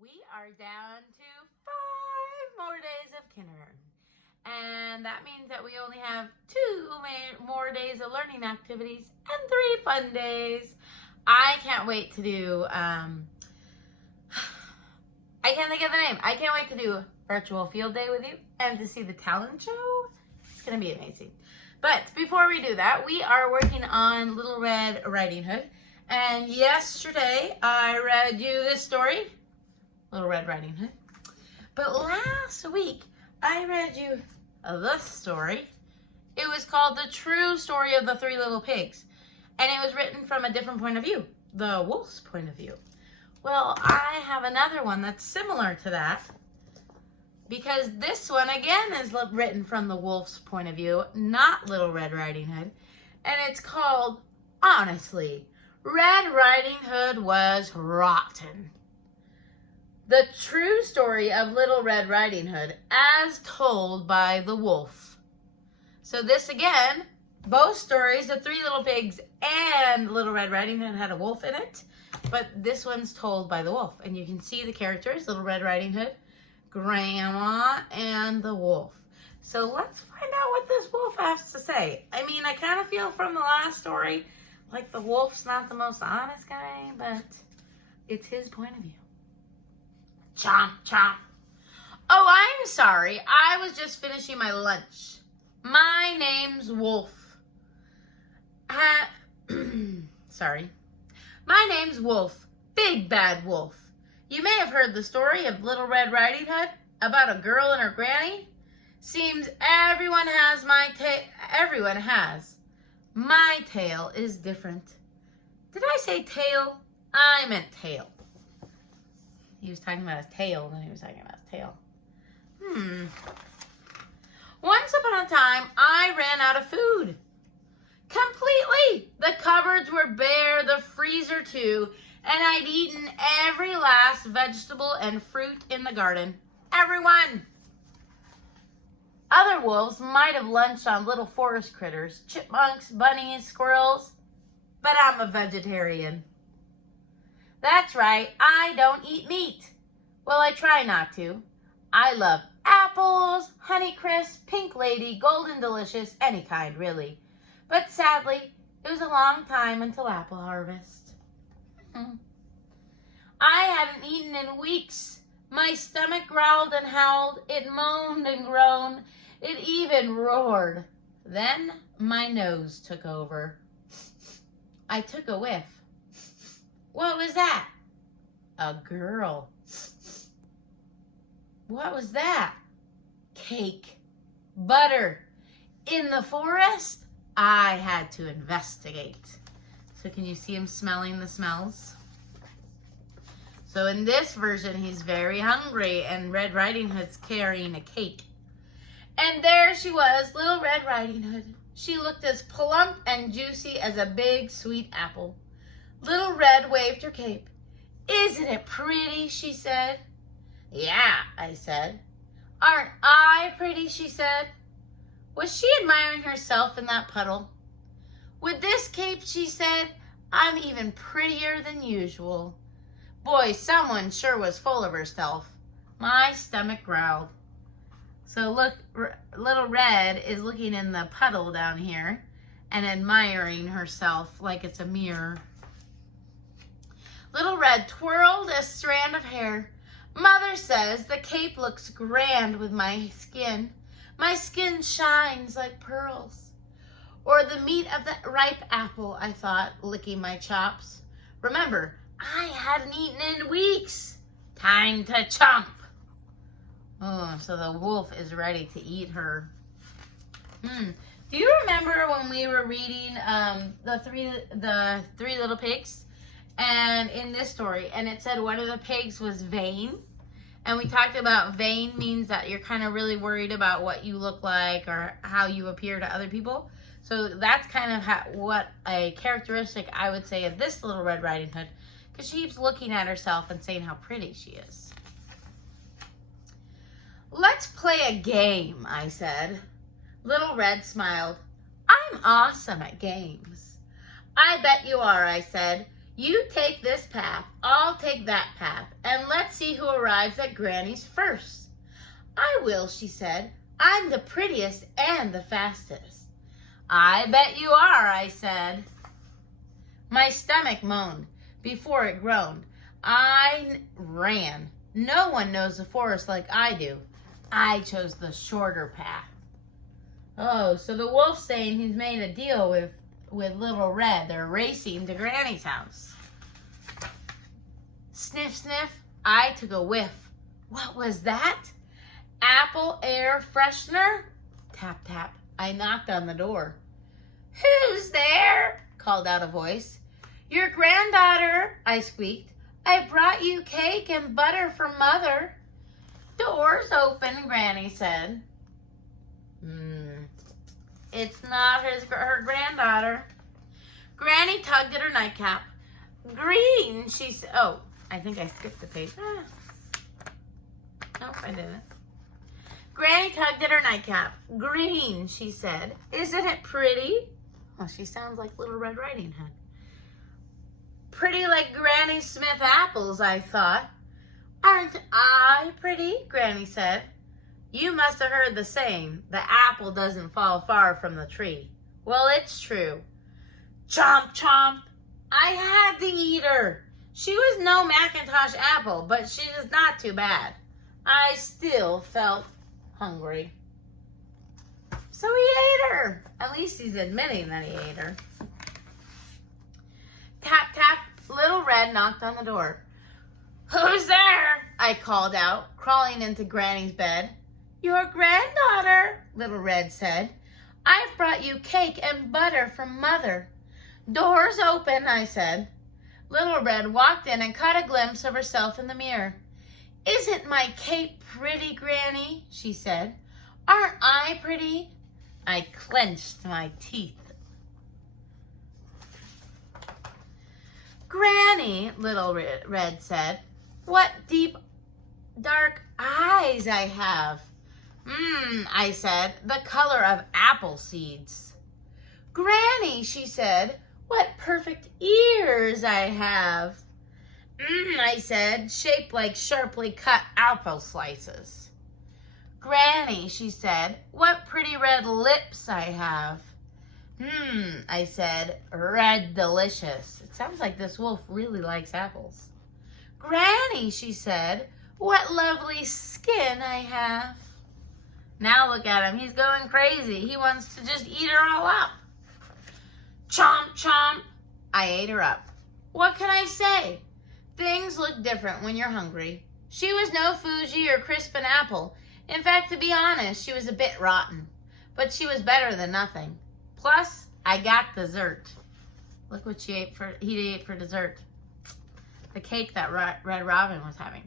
We are down to 5 more days of kindergarten. And that means that we only have 2 more days of learning activities and 3 fun days. I can't wait to do, I can't think of the name. I can't wait to do virtual field day with you and to see the talent show. It's going to be amazing. But before we do that, we are working on Little Red Riding Hood. And yesterday I read you this story, Little Red Riding Hood. But last week I read you this story. It was called The True Story of the Three Little Pigs. And it was written from a different point of view, the wolf's point of view. Well, I have another one that's similar to that, because this one again is written from the wolf's point of view, not Little Red Riding Hood. And it's called, Honestly, Red Riding Hood Was Rotten. The true story of Little Red Riding Hood as told by the wolf. So this again, both stories, the Three Little Pigs and Little Red Riding Hood had a wolf in it, but this one's told by the wolf. And you can see the characters, Little Red Riding Hood, Grandma, and the wolf. So let's find out what this wolf has to say. I mean, I kind of feel from the last story like the wolf's not the most honest guy, but it's his point of view. Chomp, chomp. Oh, I'm sorry. I was just finishing my lunch. My name's Wolf. Sorry. My name's Wolf. Big Bad Wolf. You may have heard the story of Little Red Riding Hood about a girl and her granny. Seems everyone has my tail. Everyone has. My tale is different. Did I say tail? I meant tail. He was talking about his tail, then he was talking about his tail. Once upon a time, I ran out of food. Completely. The cupboards were bare, the freezer too, and I'd eaten every last vegetable and fruit in the garden. Everyone. Other wolves might have lunched on little forest critters, chipmunks, bunnies, squirrels, but I'm a vegetarian. That's right, I don't eat meat. Well, I try not to. I love apples, Honeycrisp, Pink Lady, Golden Delicious, any kind, really. But sadly, it was a long time until apple harvest. I hadn't eaten in weeks. My stomach growled and howled. It moaned and groaned. It even roared. Then my nose took over. I took a whiff. What was that? A girl. What was that? Cake. Butter. In the forest? I had to investigate. So can you see him smelling the smells? So in this version, he's very hungry, and Red Riding Hood's carrying a cake. And there she was, Little Red Riding Hood. She looked as plump and juicy as a big sweet apple. Little Red waved her cape. Isn't it pretty, she said. Yeah, I said. Aren't I pretty, she said. Was she admiring herself in that puddle? With this cape, she said, I'm even prettier than usual. Boy, someone sure was full of herself. My stomach growled. So look, Little Red is looking in the puddle down here and admiring herself like it's a mirror. Little Red twirled a strand of hair. Mother says the cape looks grand with my skin. My skin shines like pearls. Or the meat of the ripe apple, I thought, licking my chops. Remember, I hadn't eaten in weeks. Time to chomp. Oh, so the wolf is ready to eat her. Do you remember when we were reading the three Little Pigs? And in this story, and it said one of the pigs was vain. And we talked about vain means that you're kind of really worried about what you look like or how you appear to other people. So that's kind of what a characteristic I would say of this Little Red Riding Hood, because she keeps looking at herself and saying how pretty she is. Let's play a game, I said. Little Red smiled. I'm awesome at games. I bet you are, I said. You take this path, I'll take that path, and let's see who arrives at Granny's first. I will, she said. I'm the prettiest and the fastest. I bet you are, I said. My stomach moaned before it groaned. I ran. No one knows the forest like I do. I chose the shorter path. Oh, so the wolf's saying he's made a deal with Little Red. They're racing to Granny's house. Sniff, sniff. I took a whiff. What was that? Apple air freshener? Tap, tap. I knocked on the door. Who's there? Called out a voice. Your granddaughter, I squeaked. I brought you cake and butter for Mother. Doors open, Granny said. It's not her granddaughter. Granny tugged at her nightcap. Green, she said. Oh, I think I skipped the page. Nope, I didn't. Granny tugged at her nightcap. Green, she said. Isn't it pretty? Well, she sounds like Little Red Riding Hood. Pretty like Granny Smith apples, I thought. Aren't I pretty? Granny said. You must have heard the saying, the apple doesn't fall far from the tree. Well, it's true. Chomp, chomp. I had to eat her. She was no Macintosh apple, but she was not too bad. I still felt hungry. So he ate her. At least he's admitting that he ate her. Tap, tap. Little Red knocked on the door. Who's there? I called out, crawling into Granny's bed. Your granddaughter, Little Red said. I've brought you cake and butter from Mother. Doors open, I said. Little Red walked in and caught a glimpse of herself in the mirror. Isn't my cape pretty, Granny? She said. Aren't I pretty? I clenched my teeth. Granny, Little Red said, what deep, dark eyes I have. I said, the color of apple seeds. Granny, she said, what perfect ears I have. I said, shaped like sharply cut apple slices. Granny, she said, what pretty red lips I have. I said, red delicious. It sounds like this wolf really likes apples. Granny, she said, what lovely skin I have. Now look at him. He's going crazy. He wants to just eat her all up. Chomp, chomp. I ate her up. What can I say? Things look different when you're hungry. She was no Fuji or Crispin apple. In fact, to be honest, she was a bit rotten. But she was better than nothing. Plus, I got dessert. Look what he ate for dessert. The cake that Red Robin was having.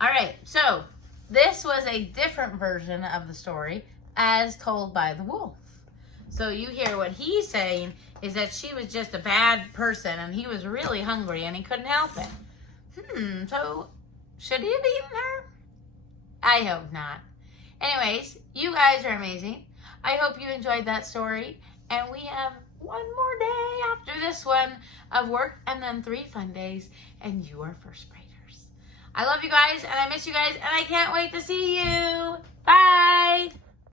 All right, so this was a different version of the story as told by the wolf. So you hear what he's saying is that she was just a bad person and he was really hungry and he couldn't help it. So should he have eaten her? I hope not. Anyways, you guys are amazing. I hope you enjoyed that story. And we have one more day after this one of work and then 3 fun days. And you are first graders. I love you guys and I miss you guys and I can't wait to see you. Bye.